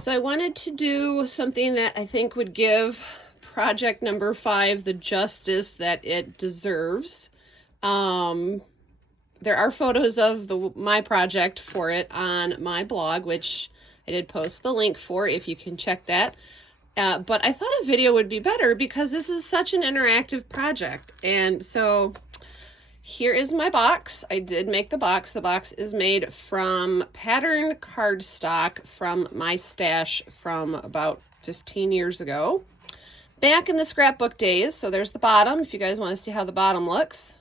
So I wanted to do something that I think would give project number 5 the justice that it deserves. There are photos of my project for it on my blog, which I did post the link for if you can check that. But I thought a video would be better because this is such an interactive project. And so here is my box. I did make the box. The box is made from pattern cardstock from my stash from about 15 years ago. Back in the scrapbook days. So there's the bottom, if you guys want to see how the bottom looks.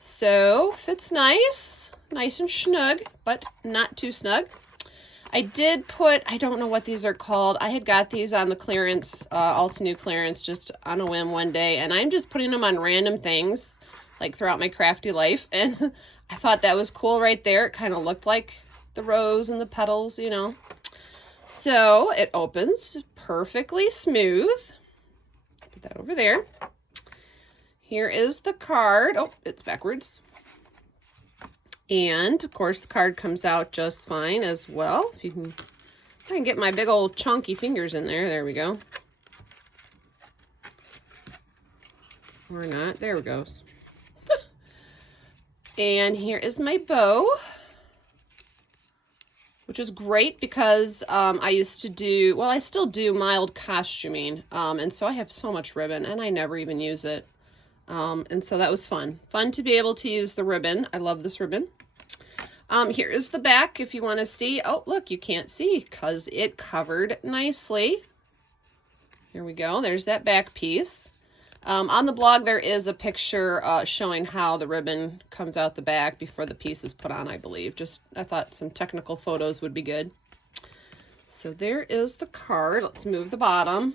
So, fits nice. Nice and snug, but not too snug. I did put, I don't know what these are called. I had got these on the clearance, Alta New clearance, just on a whim one day. And I'm just putting them on random things, like throughout my crafty life. And I thought that was cool right there. It kind of looked like the rose and the petals, you know. So it opens perfectly smooth. Put that over there. Here is the card. Oh, it's backwards. And of course the card comes out just fine as well. If you can, I can get my big old chunky fingers in there. There we go. Or not. There it goes. And here is my bow, which is great because I used to do, well, I still do mild costuming. And so I have so much ribbon and I never even use it. And so that was fun. Fun to be able to use the ribbon. I love this ribbon. Here is the back if you want to see. Oh, look, you can't see because it covered nicely. Here we go. There's that back piece. On the blog, there is a picture showing how the ribbon comes out the back before the piece is put on, I believe. Just, I thought some technical photos would be good. So there is the card. Let's move the bottom.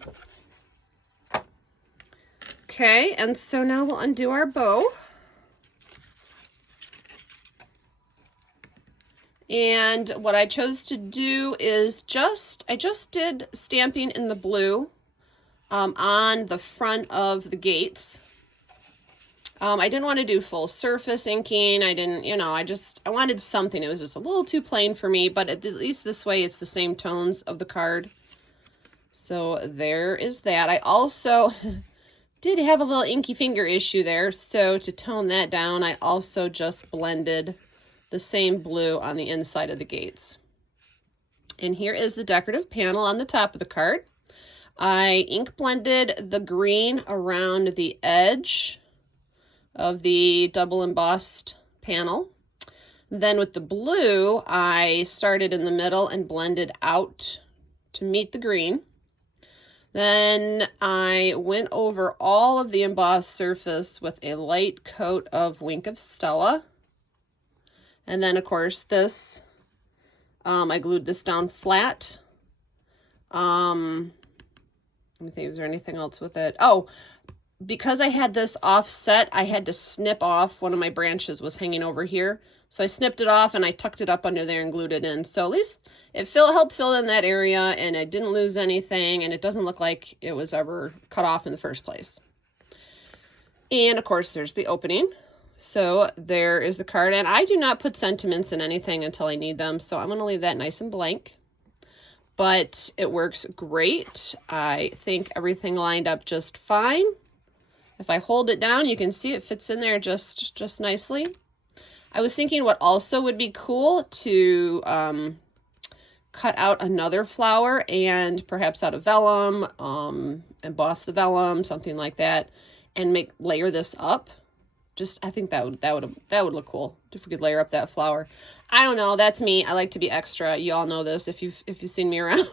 Okay, and so now we'll undo our bow. And what I chose to do is I just did stamping in the blue on the front of the gates. I didn't want to do full surface inking. I didn't, you know, I wanted something. It was just a little too plain for me, but at least this way it's the same tones of the card. So there is that. I also did have a little inky finger issue there, so to tone that down, I also just blended the same blue on the inside of the gates. And here is the decorative panel on the top of the card. I ink blended the green around the edge of the double embossed panel. Then with the blue, I started in the middle and blended out to meet the green. Then I went over all of the embossed surface with a light coat of Wink of Stella. And then, of course, this, I glued this down flat. Let me think, is there anything else with it? Oh, because I had this offset, I had to snip off one of my branches was hanging over here. So I snipped it off and I tucked it up under there and glued it in. So at least it helped fill in that area and I didn't lose anything and it doesn't look like it was ever cut off in the first place. And of course there's the opening. So there is the card, and I do not put sentiments in anything until I need them. So I'm going to leave that nice and blank. But it works great. I think everything lined up just fine. If I hold it down, you can see it fits in there just nicely. I was thinking what also would be cool to cut out another flower and perhaps out of vellum, emboss the vellum, something like that, and layer this up. I think that would look cool if we could layer up that flower. I don't know. That's me. I like to be extra. You all know this if you've seen me around.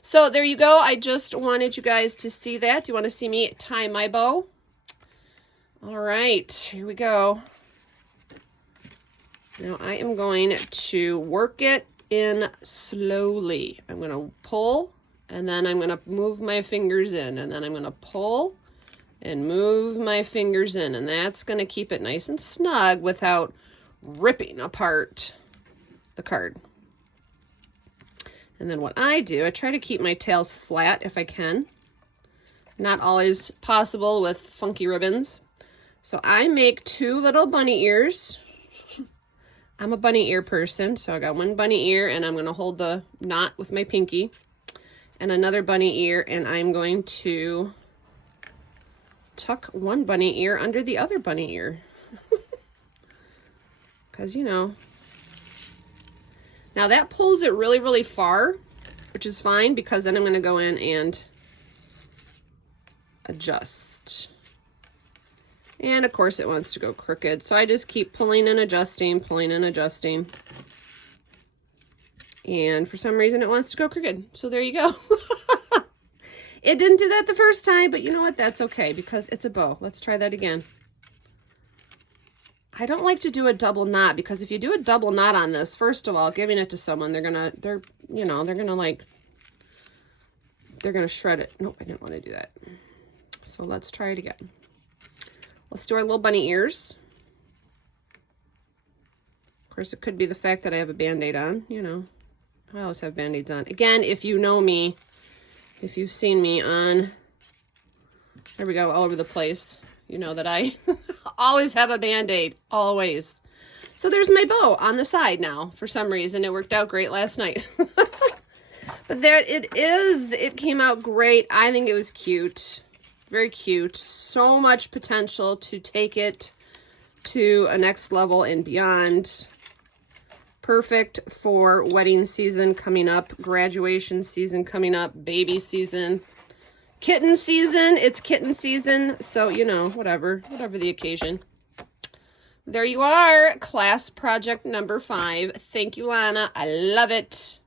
So there you go. I just wanted you guys to see that. Do you want to see me tie my bow? All right, here we go. Now I am going to work it in slowly. I'm going to pull and then I'm going to move my fingers in and then I'm going to pull and move my fingers in, and that's going to keep it nice and snug without ripping apart the card. And then what I do, I try to keep my tails flat if I can. Not always possible with funky ribbons. So I make 2 little bunny ears I'm a bunny ear person, so I got one bunny ear, and I'm going to hold the knot with my pinky, and another bunny ear, and I'm going to tuck one bunny ear under the other bunny ear. Because, you know. Now that pulls it really, really far, which is fine, because then I'm going to go in and adjust. And of course it wants to go crooked, so I just keep pulling and adjusting, pulling and adjusting. And for some reason it wants to go crooked, so there you go. It didn't do that the first time, but you know what? That's okay, because it's a bow. Let's try that again. I don't like to do a double knot, because if you do a double knot on this, first of all, giving it to someone, they're gonna shred it. Nope, I didn't want to do that. So let's try it again. Let's do our little bunny ears. Of course, it could be the fact that I have a Band-Aid on, you know. I always have Band-Aids on. Again, if you know me, if you've seen me on, there we go, all over the place, you know that I always have a Band-Aid, always. So there's my bow on the side now. For some reason, it worked out great last night. But there it is. It came out great. I think it was cute. Very cute. So much potential to take it to a next level and beyond. Perfect for wedding season coming up, graduation season coming up, baby season, kitten season. It's kitten season, so you know, whatever the occasion. There you are, class project number 5. Thank you, Lana. I love it.